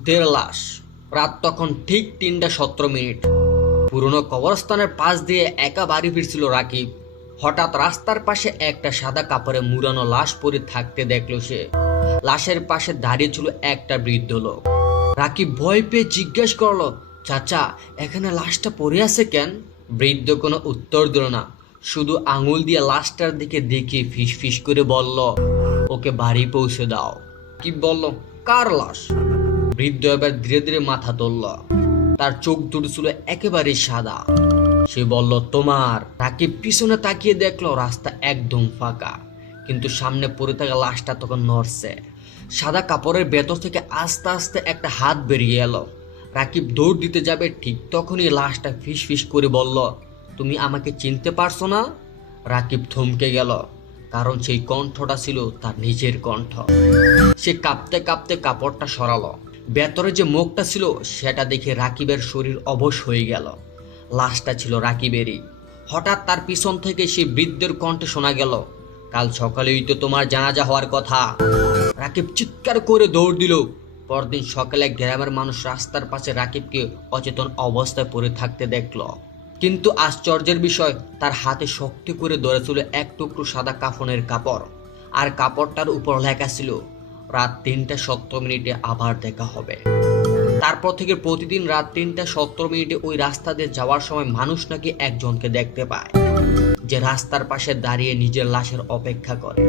ভূতের লাশ। রাত তখন ঠিক 3:17। পুরনো কবরস্থানের পাশ দিয়ে একা বাড়ি ফিরছিল রাকিব। হঠাৎ রাস্তার পাশে একটা সাদা কাপড়ে মুড়ানো লাশ পড়ে থাকতে দেখলো সে। লাশের পাশে দাঁড়িয়ে ছিল একটা বৃদ্ধ লোক। রাকিব ভয় পেয়ে জিজ্ঞেস করলো, চাচা, এখানে লাশটা পড়ে আছে কেন? বৃদ্ধ কোনো উত্তর দিল না, শুধু আঙুল দিয়ে লাশটার দিকে দেখিয়ে ফিস ফিস করে বলল, ওকে বাড়ি পৌঁছে দাও। কি বলল, কার লাশ? বৃদ্ধ এবার ধীরে ধীরে মাথা তুলল। তার চোখ দুটো ছিল একেবারে সাদা। সে বলল, তোমার। রাকিব পিছনে তাকিয়ে দেখলো রাস্তা একদম ফাঁকা, কিন্তু সামনে পড়ে থাকা লাশটা তখন নড়ছে। সাদা কাপড়ের ভেতর থেকে আস্তে আস্তে একটা হাত বেরিয়ে এলো। রাকিব দৌড় দিতে যাবে, ঠিক তখনই লাশটা ফিস ফিস করে বলল, তুমি আমাকে চিনতে পারছো না? রাকিব থমকে গেল, কারণ সেই কণ্ঠটা ছিল তার নিজের কণ্ঠ। সে কাঁপতে কাঁপতে কাপড়টা সরালো। ভেতরে যে মুখটা ছিল সেটা দেখে রাকিবের শরীর অবশ হয়ে গেল। লাশটা ছিল রাকিবেরই। হঠাৎ তার পিছন থেকে সেই বৃদ্ধের কণ্ঠে শোনা গেল, কাল সকালেই তো তোমার জানাজা হওয়ার কথা। রাকিব চিৎকার করে দৌড় দিল। পরদিন সকালে গ্রামের মানুষ রাস্তার পাশে রাকিবকে অচেতন অবস্থায় পড়ে থাকতে দেখল। কিন্তু আশ্চর্যের বিষয়, তার হাতে শক্তি করে ধরেছিল এক টুকরো সাদা কাফনের কাপড়। আর কাপড়টার উপর লেখা ছিল, রাত 3:17 আবার দেখা হবে। তারপর থেকে প্রতিদিন রাত 3:17 ওই রাস্তা দিয়ে যাওয়ার সময় মানুষ নাকি একজনকে দেখতে পায়, যে রাস্তার পাশে দাঁড়িয়ে নিজের লাশের অপেক্ষা করে।